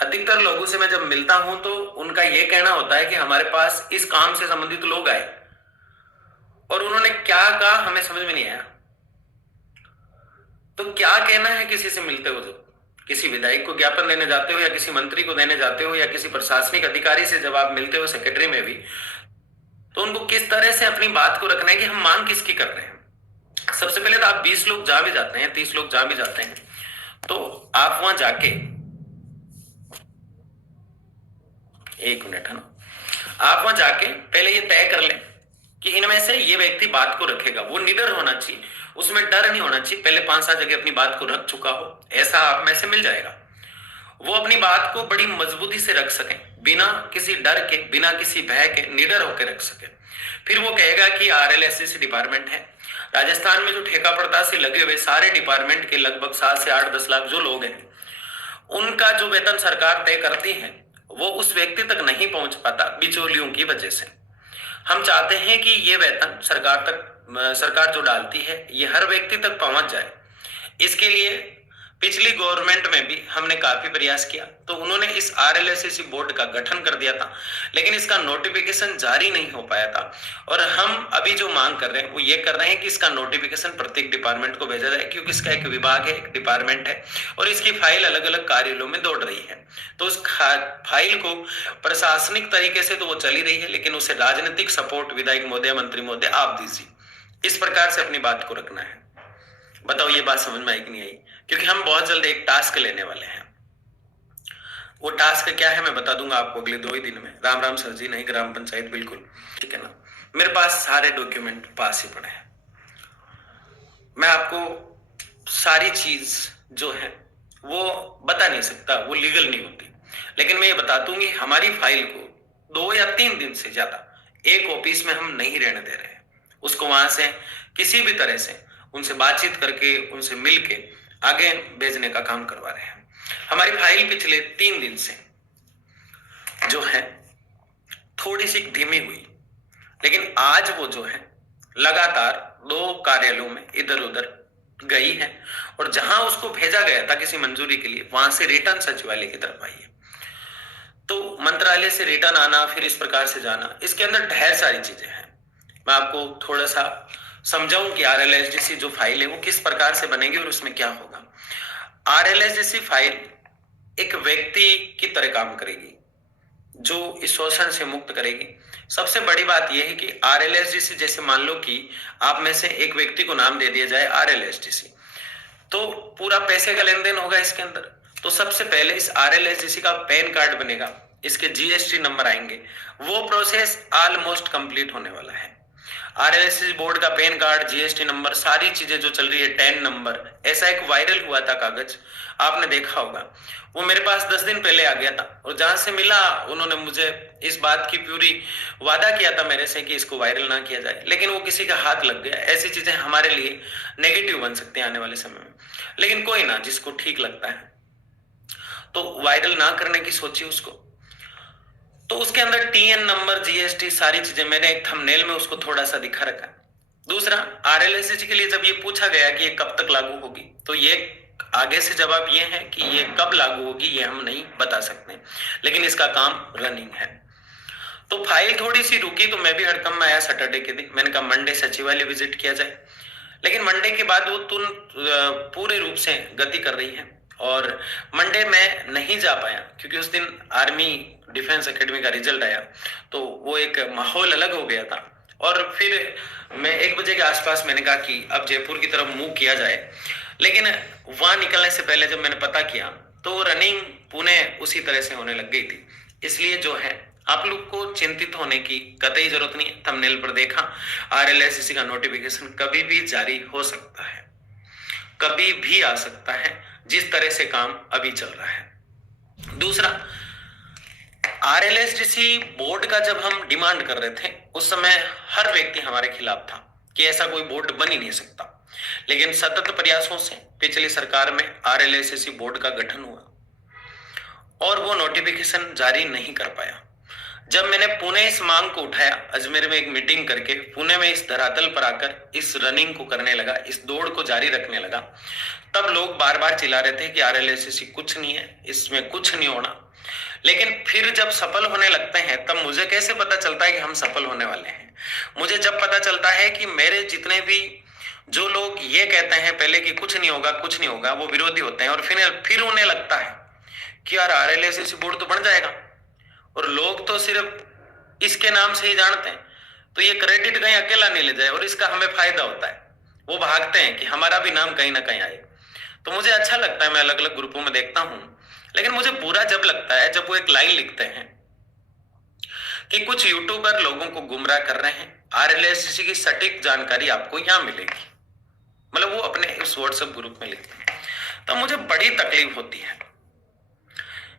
अधिकतर लोगों से मैं जब मिलता हूं तो उनका यह कहना होता है कि हमारे पास इस काम से संबंधित लोग आए और उन्होंने क्या कहा हमें समझ में नहीं आया। तो क्या कहना है किसी से मिलते हो, जब किसी विधायक को ज्ञापन देने जाते हो या किसी मंत्री को देने जाते हो या किसी प्रशासनिक अधिकारी से जब आप मिलते हो, सेक्रेटरी में भी, तो उनको किस तरह से अपनी बात को रखना है कि हम मांग किसकी कर रहे हैं। सबसे पहले तो आप 20 लोग जा भी जाते हैं, 30 लोग जा भी जाते हैं, तो आप वहां जाके, एक मिनट है ना, आप वहां जाके पहले ये तय कर लें कि इनमें से ये व्यक्ति बात को रखेगा। वो निडर होना चाहिए, उसमें डर नहीं होना चाहिए। पहले 5-7 जगह अपनी बात को रख चुका हो, ऐसा आप में से मिल जाएगा। वो अपनी बात को बड़ी मजबूती से रख सके, बिना किसी डर के, बिना किसी भय के, निडर होकर रख सके। फिर वो कहेगा कि आरएलएसएस डिपार्टमेंट है, राजस्थान में जो ठेका पड़ता से लगे हुए सारे डिपार्टमेंट के लगभग 7 से 8-10 लाख जो लोग हैं, उनका जो वेतन सरकार तय करती है वो उस व्यक्ति तक नहीं पहुंच पाता बिचौलियों की वजह से। हम चाहते हैं कि ये वेतन सरकार जो डालती है ये हर व्यक्ति तक पहुंच जाए। इसके लिए पिछली गवर्नमेंट में भी हमने काफी प्रयास किया, तो उन्होंने इस आरएलएसएसी बोर्ड का गठन कर दिया था, लेकिन इसका नोटिफिकेशन जारी नहीं हो पाया था। और हम अभी जो मांग कर रहे हैं वो ये कर रहे हैं कि इसका नोटिफिकेशन प्रत्येक डिपार्टमेंट को भेजा जाए, क्योंकि इसका एक विभाग है, एक डिपार्टमेंट है और इसकी फाइल अलग अलग कार्यालयों में दौड़ रही है। तो उस फाइल को प्रशासनिक तरीके से तो वो चली रही है, लेकिन उसे राजनीतिक सपोर्ट विधायक महोदय, मंत्री महोदय आप दीजिए। इस प्रकार से अपनी बात को रखना है। बताओ ये बात समझ में आई कि नहीं आई? क्योंकि हम बहुत जल्द एक टास्क लेने वाले हैं। वो टास्क क्या है मैं बता दूंगा आपको अगले 2 ही दिन में। राम राम सर जी। नहीं, ग्राम पंचायत, बिल्कुल ठीक है ना। मेरे पास सारे डॉक्यूमेंट पास ही पड़े हैं। मैं आपको सारी चीज जो है वो बता नहीं सकता, वो लीगल नहीं होती, लेकिन मैं ये बता दूंगी हमारी फाइल को 2 या 3 दिन से ज्यादा एक ऑफिस में हम नहीं रहने दे रहे हैं। उसको वहां से किसी भी तरह से उनसे बातचीत करके, उनसे मिलके आगे भेजने का काम करवा रहे हैं। हमारी फाइल पिछले 3 दिन से जो है थोड़ी सी धीमी हुई, लेकिन आज वो जो है लगातार 2 कार्यालयों में इधर उधर गई है, और जहां उसको भेजा गया था किसी मंजूरी के लिए, वहां से रिटर्न सचिवालय की तरफ आई है। तो मंत्रालय से रिटर्न आना, फिर इस प्रकार से जाना, इसके अंदर ढेर सारी चीजें हैं। मैं आपको थोड़ा सा समझाऊं कि आरएलएसडीसी जो फाइल है वो किस प्रकार से बनेगी और उसमें क्या होगा। आरएलएसडीसी फाइल एक व्यक्ति की तरह काम करेगी जो इस शोषण से मुक्त करेगी। सबसे बड़ी बात यह है कि आरएलएसडीसी, जैसे मान लो कि आप में से एक व्यक्ति को नाम दे दिया जाए आरएलएसडीसी, तो पूरा पैसे का लेन देन होगा इसके अंदर। तो सबसे पहले इस आरएलएसडीसी का पैन कार्ड बनेगा, इसके जीएसटी नंबर आएंगे, वो प्रोसेस ऑलमोस्ट कंप्लीट होने वाला है। आरएलएससी बोर्ड का पैन कार्ड, जीएसटी नंबर, सारी चीजें जो चल रही है, टैन नंबर, ऐसा एक वायरल हुआ था कागज, आपने देखा होगा। वो मेरे पास 10 दिन पहले आ गया था, और जहां से मिला उन्होंने मुझे इस बात की पूरी वादा किया था मेरे से कि इसको वायरल ना किया जाए, लेकिन वो किसी का हाथ लग गया। ऐसी चीजें हमारे लिए नेगेटिव बन सकती हैं आने वाले समय में, लेकिन कोई ना, जिसको ठीक लगता है तो वायरल ना करने की सोची उसको। तो उसके अंदर टीएन नंबर, जीएसटी, सारी चीजें, मैंने एक थंबनेल में उसको थोड़ा सा दिखा रखा है। दूसरा, आरएलएससी के लिए जब ये पूछा गया कि ये कब तक लागू होगी, तो ये आगे से जवाब ये है कि ये कब लागू होगी ये हम नहीं बता सकते, लेकिन इसका काम रनिंग है। तो फाइल थोड़ी सी रुकी, तो मैं भी हड़कंप में आया सैटरडे के दिन। मैंने कहा मंडे सचिवालय विजिट किया जाए, लेकिन मंडे के बाद वो पूरे रूप से गति कर रही है, और मंडे मैं नहीं जा पाया क्योंकि उस दिन आर्मी डिफेंस एकेडमी का रिजल्ट आया, तो वो एक माहौल अलग हो गया था। और फिर मैं 1 बजे के आसपास मैंने कहा कि अब जयपुर की तरफ मूव किया जाए, लेकिन वहां निकलने से पहले जब मैंने पता किया तो रनिंग पुणे उसी तरह से होने लग गई थी। इसलिए जो है आप लोग को चिंतित होने की कतई जरूरत नहीं है। थंबनेल पर देखा, आरएलएससी का नोटिफिकेशन कभी भी जारी हो सकता है, कभी भी आ सकता है, जिस तरह से काम अभी चल रहा है। दूसरा, आरएलएसडीसी बोर्ड का जब हम डिमांड कर रहे थे उस समय हर व्यक्ति हमारे खिलाफ था कि ऐसा कोई बोर्ड बन ही नहीं सकता, लेकिन सतत प्रयासों से पिछली सरकार में आरएलएसडीसी बोर्ड का गठन हुआ और वो नोटिफिकेशन जारी नहीं कर पाया। जब मैंने पुणे इस मांग को उठाया, अजमेर में एक मीटिंग करके पुणे में इस धरातल पर आकर इस रनिंग को करने लगा, इस दौड़ को जारी रखने लगा, तब लोग बार बार चिल्ला रहे थे कि आरएलएसएससी कुछ नहीं है, इसमें कुछ नहीं होना। लेकिन फिर जब सफल होने लगते हैं तब मुझे कैसे पता चलता है कि हम सफल होने वाले हैं? मुझे जब पता चलता है कि मेरे जितने भी जो लोग ये कहते हैं पहले कि कुछ नहीं होगा कुछ नहीं होगा, वो विरोधी होते हैं और फिर उन्हें लगता है कि यार आरएलएसएससी बोर्ड तो बन जाएगा और लोग तो सिर्फ इसके नाम से ही जानते हैं, तो ये क्रेडिट कहीं अकेला नहीं ले जाए और इसका हमें फायदा होता है। वो भागते हैं कि हमारा भी नाम कहीं ना कहीं आए। तो मुझे अच्छा लगता है, मैं अलग अलग ग्रुपों में देखता हूं, लेकिन मुझे बुरा जब लगता है जब वो एक लाइन लिखते हैं कि कुछ यूट्यूबर लोगों को गुमराह कर रहे हैं, आरएलएससी की सटीक जानकारी आपको यहां मिलेगी। मतलब वो अपने इस व्हाट्सएप ग्रुप में लिखते हैं। तो मुझे बड़ी तकलीफ होती है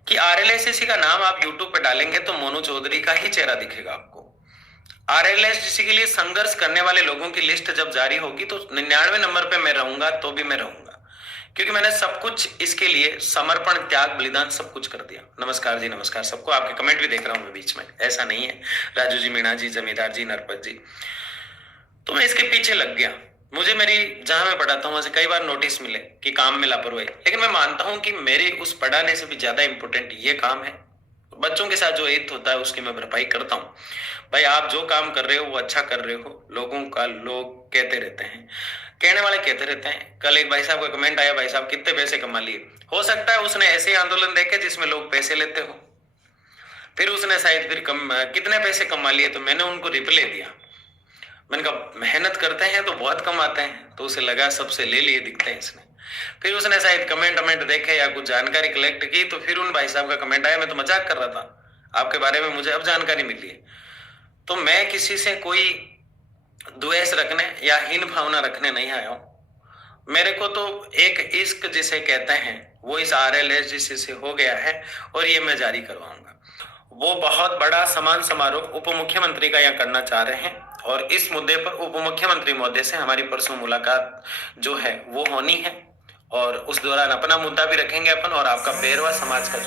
कि आरएलएससी का नाम आप यूट्यूब पे डालेंगे तो मोनू चौधरी का ही चेहरा दिखेगा आपको। आरएलएससी के लिए संघर्ष करने वाले लोगों की लिस्ट जब जारी होगी तो 99 नंबर पे मैं रहूंगा, तो भी मैं रहूंगा, क्योंकि मैंने सब कुछ इसके लिए समर्पण, त्याग, बलिदान सब कुछ कर दिया। नमस्कार जी, नमस्कार सबको। आपके कमेंट भी देख रहा हूं मैं बीच में, ऐसा नहीं है। राजू जी, मीणा जी, जमींदार जी, नरपत जी, तो मैं इसके पीछे लग गया। मुझे मेरी जहां मैं पढ़ाता हूं वहां से कई बार नोटिस मिले कि काम में लापरवाही, लेकिन मैं मानता हूं कि मेरे उस पढ़ाने से भी ज्यादा इंपॉर्टेंट ये काम है। बच्चों के साथ जो हित होता है उसकी मैं भरपाई करता हूँ। भाई आप जो काम कर रहे हो वो अच्छा कर रहे हो, लोगों का लोग कहते रहते हैं, कहने वाले कहते रहते हैं। कल एक भाई साहब का कमेंट आया, भाई साहब कितने पैसे कमा लिए। हो सकता है उसने ऐसे आंदोलन देखे जिसमें लोग पैसे लेते हो, फिर उसने शायद फिर कितने पैसे कमा लिए, तो मैंने उनको रिप्लाई दिया। मैंने कहा मेहनत करते हैं तो बहुत कमाते हैं, तो उसे लगा सबसे ले लिए दिखते हैं इसने। फिर उसने शायद कमेंट देखे या कुछ जानकारी कलेक्ट की, तो फिर उन भाई साहब का कमेंट आया, मैं तो मजाक कर रहा था, आपके बारे में मुझे अब जानकारी मिली है। तो मैं किसी से कोई द्वेष रखने या हीन भावना रखने नहीं आया हूं। मेरे को तो एक इश्क जिसे कहते हैं वो इस आरएलएससी से हो गया है और ये मैं जारी करवाऊंगा। वो बहुत बड़ा सम्मान समारोह उप मुख्यमंत्री का यहाँ करना चाह रहे हैं और इस मुद्दे पर उप मुख्यमंत्री महोदय से हमारी परसों मुलाकात जो है वो होनी है और उस दौरान अपना मुद्दा भी रखेंगे अपन और आपका पेरवा समाज का जो